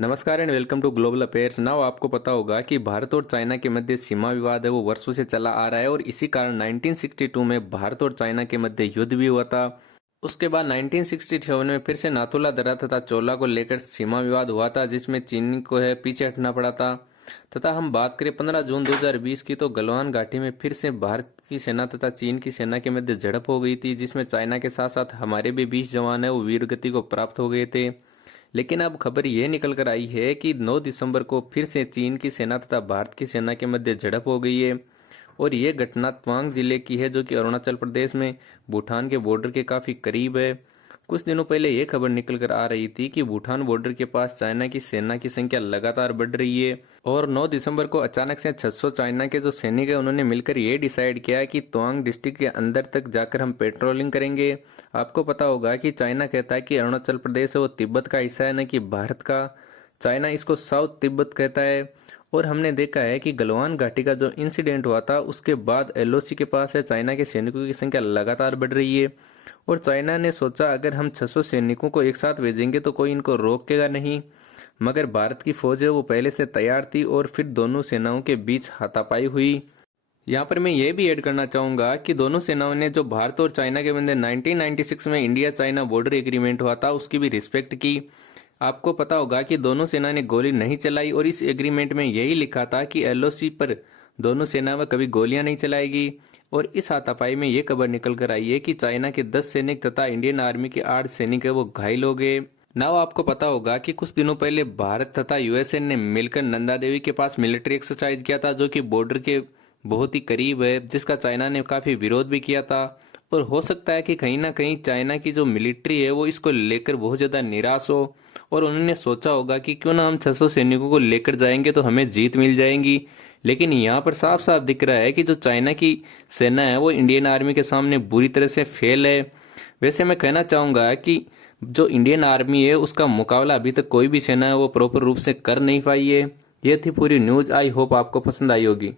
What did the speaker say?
नमस्कार and welcome to global affairs. Now आपको पता होगा कि भारत और चाइना के मध्य सीमा विवाद है वो वर्षों से चला आ रहा है और इसी कारण 1962 में भारत और चाइना के मध्य युद्ध भी हुआ था। उसके बाद 1967 में फिर से नाथुला दर्रा तथा चोला को लेकर सीमा विवाद हुआ था जिसमें चीन को है पीछे हटना पड़ा था। तथा हम बात करें 15 जून 2020 की तो गलवान घाटी में फिर से भारत की सेना तथा चीन की सेना के मध्य झड़प हो गई थी जिसमें चाइना के साथ साथ हमारे भी 20 जवान है वो वीरगति को प्राप्त हो गए थे। लेकिन अब खबर यह निकल कर आई है कि 9 दिसंबर को फिर से चीन की सेना तथा भारत की सेना के मध्य झड़प हो गई है और ये घटना तवांग जिले की है जो कि अरुणाचल प्रदेश में भूटान के बॉर्डर के काफी करीब है। कुछ दिनों पहले ये खबर निकल कर आ रही थी कि भूटान बॉर्डर के पास चाइना की सेना की संख्या लगातार बढ़ रही है और 9 दिसंबर को अचानक से 600 चाइना के जो सैनिक है उन्होंने मिलकर ये डिसाइड किया कि तवांग डिस्ट्रिक्ट के अंदर तक जाकर हम पेट्रोलिंग करेंगे। आपको पता होगा कि चाइना कहता है कि अरुणाचल प्रदेश है वो तिब्बत का हिस्सा है न कि भारत का। चाइना इसको साउथ तिब्बत कहता है और हमने देखा है कि गलवान घाटी का जो इंसिडेंट हुआ था उसके बाद एलओसी के पास है चाइना के सैनिकों की संख्या लगातार बढ़ रही है और चाइना ने सोचा अगर हम 600 सैनिकों को एक साथ भेजेंगे तो कोई इनको रोकेगा नहीं। मगर भारत की फौज है वो पहले से तैयार थी और फिर दोनों सेनाओं के बीच हाथापाई हुई। यहाँ पर मैं ये भी ऐड करना चाहूंगा कि दोनों सेनाओं ने जो भारत और चाइना के मध्य 1996 में इंडिया चाइना बॉर्डर एग्रीमेंट हुआ था उसकी भी रिस्पेक्ट की। आपको पता होगा कि दोनों सेना ने गोली नहीं चलाई और इस एग्रीमेंट में यही लिखा था कि एलओसी पर दोनों सेनाएं कभी गोलियां नहीं चलाएगी। और इस हाथापाई में ये खबर निकल कर आई है कि चाइना के 10 सैनिक तथा इंडियन आर्मी के 8 सैनिक है वो घायल हो गए। नाउ आपको पता होगा कि कुछ दिनों पहले भारत तथा यूएसए ने मिलकर नंदा देवी के पास मिलिट्री एक्सरसाइज किया था जो कि बॉर्डर के बहुत ही करीब है जिसका चाइना ने काफी विरोध भी किया था। और हो सकता है कि कहीं ना कहीं चाइना की जो मिलिट्री है वो इसको लेकर बहुत ज्यादा निराश हो और उन्होंने सोचा होगा कि क्यों ना हम 600 सैनिकों को लेकर जाएंगे तो हमें जीत मिल जाएंगी। लेकिन यहाँ पर साफ साफ दिख रहा है कि जो चाइना की सेना है वो इंडियन आर्मी के सामने बुरी तरह से फेल है। वैसे मैं कहना चाहूंगा कि जो इंडियन आर्मी है उसका मुकाबला अभी तक कोई भी सेना है वो प्रॉपर रूप से कर नहीं पाई है। ये थी पूरी न्यूज। आई होप आपको पसंद आई होगी।